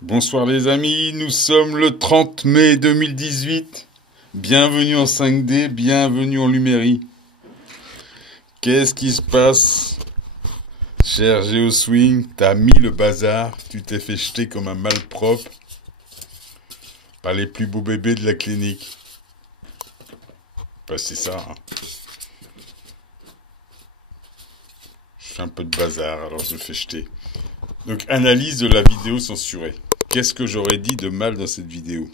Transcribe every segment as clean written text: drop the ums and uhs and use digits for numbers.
Bonsoir les amis, nous sommes le 30 mai 2018. Bienvenue en 5D, bienvenue en Lumérie. Qu'est-ce qui se passe, cher GeoSwing? T'as mis le bazar, tu t'es fait jeter comme un malpropre par les plus beaux bébés de la clinique. Bah c'est ça, hein. Je fais un peu de bazar, alors je me fais jeter. Donc analyse de la vidéo censurée. Qu'est-ce que j'aurais dit de mal dans cette vidéo?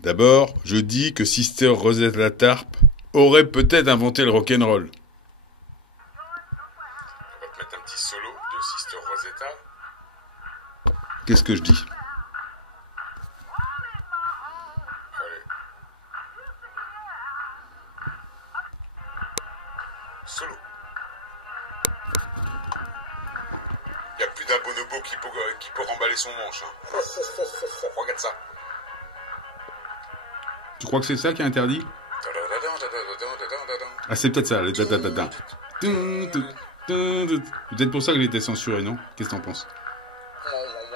D'abord, je dis que Sister Rosetta Tharpe aurait peut-être inventé le rock'n'roll. On va te mettre un petit solo de Sister Rosetta. Qu'est-ce que je dis? Allez. Solo. Il n'y a plus d'un bonobo qui peut remballer son manche. Hein. Regarde ça. Tu crois que c'est ça qui est interdit? Ah, c'est peut-être ça. Peut-être pour ça que j'étais censuré, non? Qu'est-ce que t'en penses?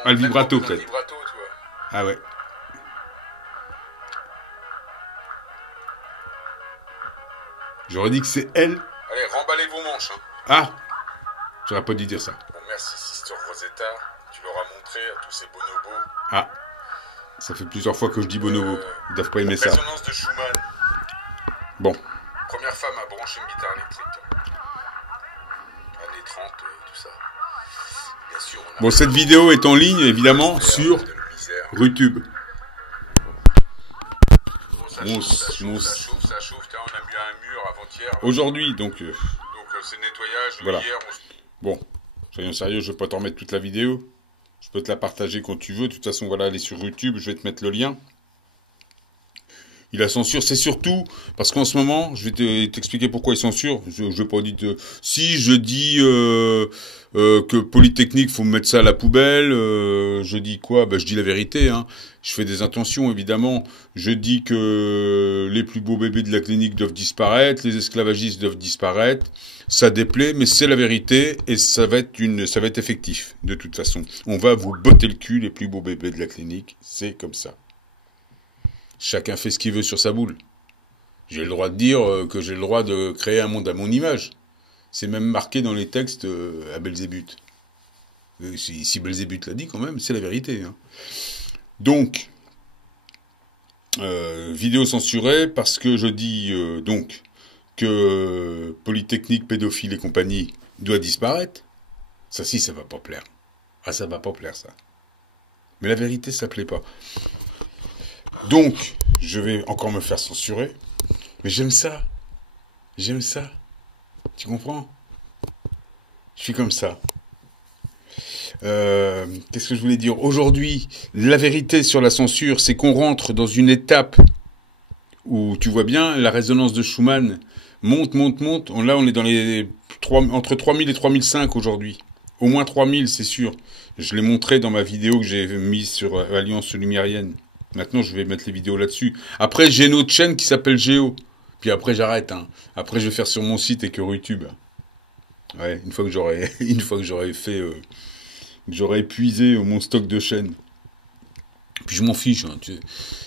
Ah, le vibrato, peut-être. Ah ouais. J'aurais dit que c'est elle. Allez, remballez vos manches. Hein. Ah! J'aurais pas dû dire ça. Bon, merci, Sister Rosetta. Tu l'auras montré à tous ces bonobos. Ah! Ça fait plusieurs fois que je dis bonobo. Ils doivent pas aimer ça. Résonance de Schumann. Bon. Première femme à brancher une guitare électrique. Années 30, tout ça. Bien sûr, bon, cette vidéo est en ligne, évidemment, sur YouTube. Bon, ça chauffe. Tiens, on a mis un mur avant-hier. Aujourd'hui, donc c'est le nettoyage. Voilà. Hier, bon, soyons sérieux, je vais pas t'en mettre toute la vidéo. Je peux te la partager quand tu veux. De toute façon, voilà, elle est sur YouTube. Je vais te mettre le lien. Il la censure, c'est surtout parce qu'en ce moment, je vais t'expliquer pourquoi il censure. Je vais pas dire si je dis que Polytechnique, faut mettre ça à la poubelle. Je dis quoi? Ben, je dis la vérité. Hein. Je fais des intentions, évidemment. Je dis que les plus beaux bébés de la clinique doivent disparaître, les esclavagistes doivent disparaître. Ça déplaît, mais c'est la vérité et ça va être effectif. De toute façon, on va vous botter le cul, les plus beaux bébés de la clinique. C'est comme ça. Chacun fait ce qu'il veut sur sa boule. J'ai le droit de dire que j'ai le droit de créer un monde à mon image. C'est même marqué dans les textes à Belzébuth. Si Belzébuth l'a dit quand même, c'est la vérité. Hein. Donc, vidéo censurée parce que je dis donc que Polytechnique, pédophile et compagnie doit disparaître. Ça si, ça va pas plaire. Ah, ça va pas plaire ça. Mais la vérité, ça plaît pas. Donc, je vais encore me faire censurer. Mais j'aime ça. J'aime ça. Tu comprends? Je suis comme ça. Qu'est-ce que je voulais dire? Aujourd'hui, la vérité sur la censure, c'est qu'on rentre dans une étape où, tu vois bien, la résonance de Schumann monte. Là, on est dans les entre 3000 et 3005 aujourd'hui. Au moins 3000, c'est sûr. Je l'ai montré dans ma vidéo que j'ai mise sur Alliance Lumérienne. Maintenant, je vais mettre les vidéos là-dessus. Après, j'ai une autre chaîne qui s'appelle Géo. Puis après, j'arrête. Hein. Après, je vais faire sur mon site et que YouTube. Ouais, une fois que j'aurai fait, que j'aurai épuisé mon stock de chaînes. Puis je m'en fiche. Hein,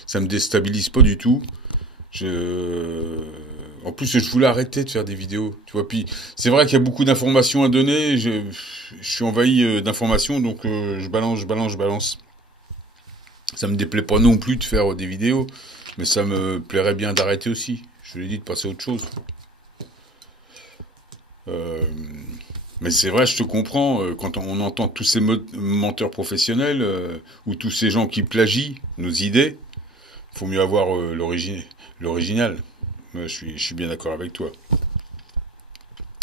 ça me déstabilise pas du tout. En plus, je voulais arrêter de faire des vidéos. Tu vois. Puis c'est vrai qu'il y a beaucoup d'informations à donner. Je suis envahi d'informations, donc je balance. Ça me déplaît pas non plus de faire des vidéos, mais ça me plairait bien d'arrêter aussi. Je lui ai dit de passer à autre chose. Mais c'est vrai, je te comprends, quand on entend tous ces menteurs professionnels, ou tous ces gens qui plagient nos idées, faut mieux avoir l'original. Je suis bien d'accord avec toi.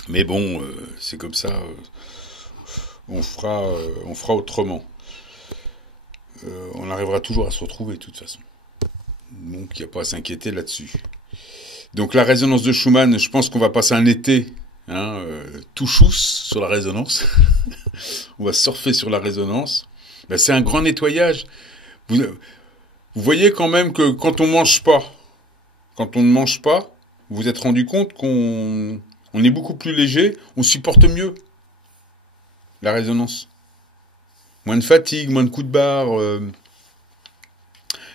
Mais bon, c'est comme ça, on fera autrement. On arrivera toujours à se retrouver de toute façon. Donc il n'y a pas à s'inquiéter là-dessus. Donc la résonance de Schumann, je pense qu'on va passer un été tout chousse sur la résonance. On va surfer sur la résonance. Ben, c'est un grand nettoyage. Vous voyez quand même que quand on ne mange pas, vous vous êtes rendu compte qu'on est beaucoup plus léger, on supporte mieux la résonance. moins de fatigue, moins de coups de barre.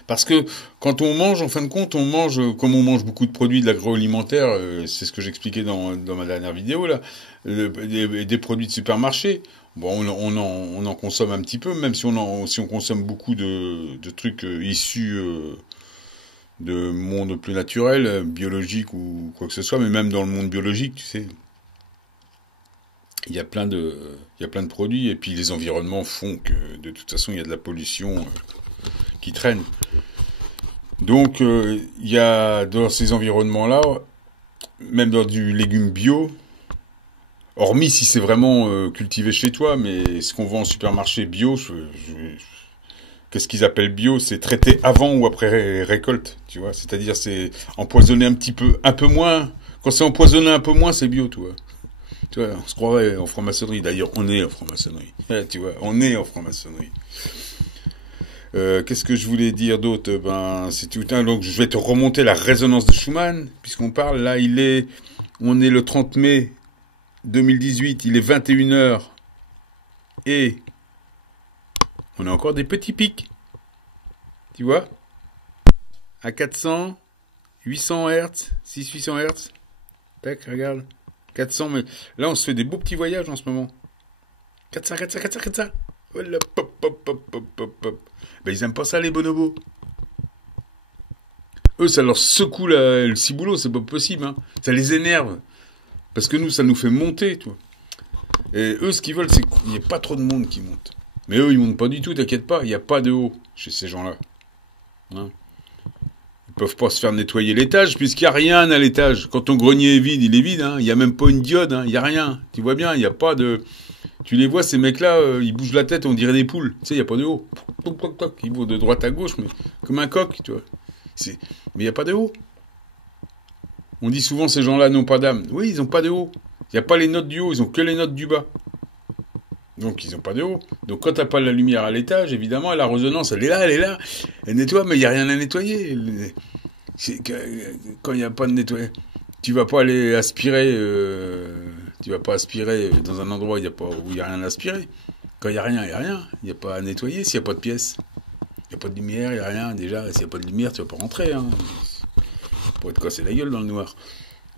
Parce que quand on mange, en fin de compte, on mange, comme on mange beaucoup de produits de l'agroalimentaire, c'est ce que j'expliquais dans ma dernière vidéo, là, des produits de supermarché. Bon, on en consomme un petit peu, même si on consomme beaucoup de trucs issus de monde plus naturel, biologique ou quoi que ce soit, mais même dans le monde biologique, tu sais, il y a plein de produits, et puis les environnements font que, de toute façon, il y a de la pollution qui traîne. Donc, il y a dans ces environnements-là, même dans du légume bio, hormis si c'est vraiment cultivé chez toi, mais ce qu'on vend en supermarché bio, qu'est-ce qu'ils appellent bio? C'est traité avant ou après récolte, tu vois. C'est-à-dire c'est empoisonné un peu moins. Quand c'est empoisonné un peu moins, c'est bio, tu vois. Tu vois, on se croirait en franc-maçonnerie. D'ailleurs, on est en franc-maçonnerie. Tu vois, on est en franc-maçonnerie. Qu'est-ce que je voulais dire d'autre? Ben, c'est tout. Donc, je vais te remonter la résonance de Schumann, puisqu'on parle. Là, on est le 30 mai 2018. Il est 21h. Et on a encore des petits pics. Tu vois? À 400, 800 Hz, 600-800 Hz. Tac, regarde. 400, mais là, on se fait des beaux petits voyages en ce moment. 400. Voilà, pop, pop, pop, pop, pop, pop. Ben, ils aiment pas ça, les bonobos. Eux, ça leur secoue le ciboulot, c'est pas possible. Hein. Ça les énerve. Parce que nous, ça nous fait monter, tu vois. Et eux, ce qu'ils veulent, c'est qu'il n'y ait pas trop de monde qui monte. Mais eux, ils montent pas du tout, t'inquiète pas. Il n'y a pas de haut chez ces gens-là. Hein. Ils peuvent pas se faire nettoyer l'étage, puisqu'il n'y a rien à l'étage. Quand ton grenier est vide, il est vide. Hein. Il n'y a même pas une diode. Hein. Il n'y a rien. Tu vois bien, il n'y a pas de... Tu les vois, ces mecs-là, ils bougent la tête, on dirait des poules. Tu sais, il n'y a pas de haut. Ils vont de droite à gauche, mais comme un coq, tu vois. Mais il n'y a pas de haut. On dit souvent, ces gens-là n'ont pas d'âme. Oui, ils n'ont pas de haut. Il n'y a pas les notes du haut, ils n'ont que les notes du bas. Donc, ils n'ont pas de haut. Donc, quand tu n'as pas la lumière à l'étage, évidemment, la résonance, elle est là. Elle nettoie, mais il n'y a rien à nettoyer. Quand il n'y a pas de nettoyage, tu vas pas aller aspirer... Tu vas pas aspirer dans un endroit où il n'y a rien à aspirer. Quand il n'y a rien, il n'y a rien. Il n'y a pas à nettoyer s'il n'y a pas de pièces. Il n'y a pas de lumière, il n'y a rien. Déjà, s'il n'y a pas de lumière, tu vas pas rentrer. Hein. Pour te casser la gueule dans le noir.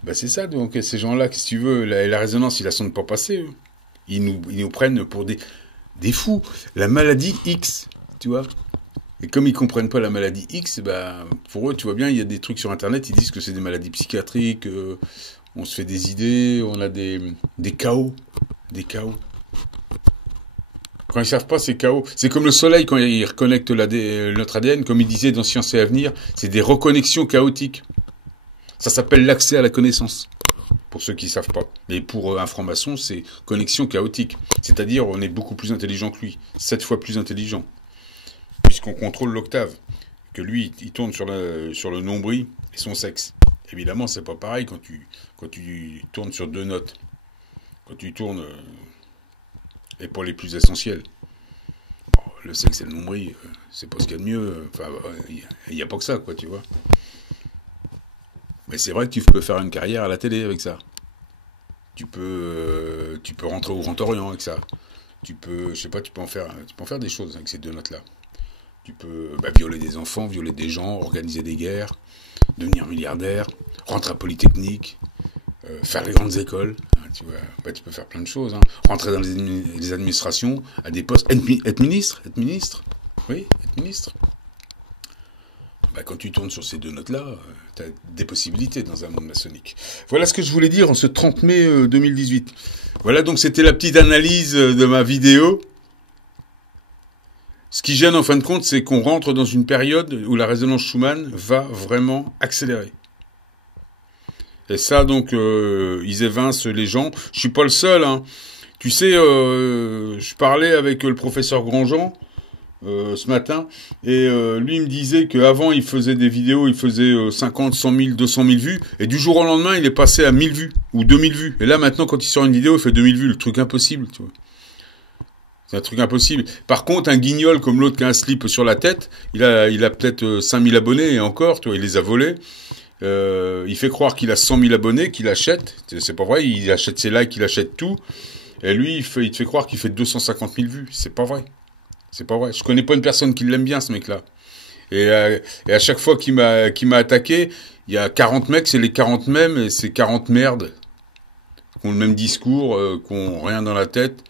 Ben c'est ça, donc ces gens-là, qu'est-ce que tu veux, la résonance, ils la sentent pas passer. Eux. Ils nous prennent pour des fous. La maladie X, tu vois. Et comme ils comprennent pas la maladie X, ben, pour eux, tu vois bien, il y a des trucs sur Internet, ils disent que c'est des maladies psychiatriques... on se fait des idées, on a des chaos. Des chaos. Quand ils savent pas, c'est chaos. C'est comme le soleil quand il reconnecte notre ADN, comme il disait dans Science et Avenir, c'est des reconnexions chaotiques. Ça s'appelle l'accès à la connaissance. Pour ceux qui savent pas. Et pour un franc-maçon, c'est connexion chaotique. C'est-à-dire, on est beaucoup plus intelligent que lui. 7 fois plus intelligent. Puisqu'on contrôle l'octave. Que lui, il tourne sur le nombril et son sexe. Évidemment, c'est pas pareil quand tu tournes sur 2 notes. Quand tu tournes, et pour les plus essentiels. Bon, le sexe et le nombril, c'est pas ce qu'il y a de mieux. Enfin, il n'y a pas que ça, quoi, tu vois. Mais c'est vrai que tu peux faire une carrière à la télé avec ça. Tu peux rentrer au Grand Orient avec ça. Tu peux en faire des choses avec ces 2 notes-là. Tu peux violer des enfants, violer des gens, organiser des guerres, devenir milliardaire, rentrer à Polytechnique, faire les grandes écoles, hein, tu vois, tu peux faire plein de choses, hein. Rentrer dans les administrations, à des postes, être ministre, oui, être ministre. Quand tu tournes sur ces 2 notes-là, tu as des possibilités dans un monde maçonnique. Voilà ce que je voulais dire en ce 30 mai 2018. Voilà, donc c'était la petite analyse de ma vidéo. Ce qui gêne en fin de compte, c'est qu'on rentre dans une période où la résonance Schumann va vraiment accélérer. Et ça, donc, ils évincent les gens. Je suis pas le seul, hein. Tu sais, je parlais avec le professeur Grandjean ce matin, et lui, il me disait qu'avant, il faisait des vidéos, il faisait 50, 100 000, 200 000 vues, et du jour au lendemain, il est passé à 1000 vues, ou 2000 vues. Et là, maintenant, quand il sort une vidéo, il fait 2000 vues, le truc impossible, tu vois. C'est un truc impossible. Par contre, un guignol comme l'autre qui a un slip sur la tête, il a peut-être 5000 abonnés, et encore, tu vois, il les a volés. Il fait croire qu'il a 100 000 abonnés, qu'il achète. C'est pas vrai, il achète ses likes, il achète tout. Et lui, il te fait croire qu'il fait 250 000 vues. C'est pas vrai. C'est pas vrai. Je connais pas une personne qui l'aime bien, ce mec-là. Et à chaque fois qu'il m'a attaqué, il y a 40 mecs, c'est les 40 mêmes, et c'est 40 merdes, qui ont le même discours, qui ont rien dans la tête.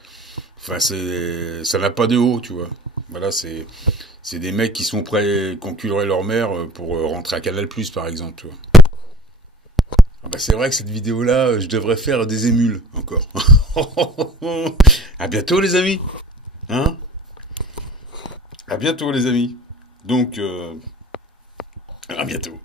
Enfin, ça n'a pas de haut, tu vois. Voilà, c'est des mecs qui sont prêts, qui enculeraient leur mère pour rentrer à Canal+, par exemple, tu vois. Ah bah c'est vrai que cette vidéo-là, je devrais faire des émules, encore. À bientôt, les amis. Hein? À bientôt, les amis. Donc, à bientôt.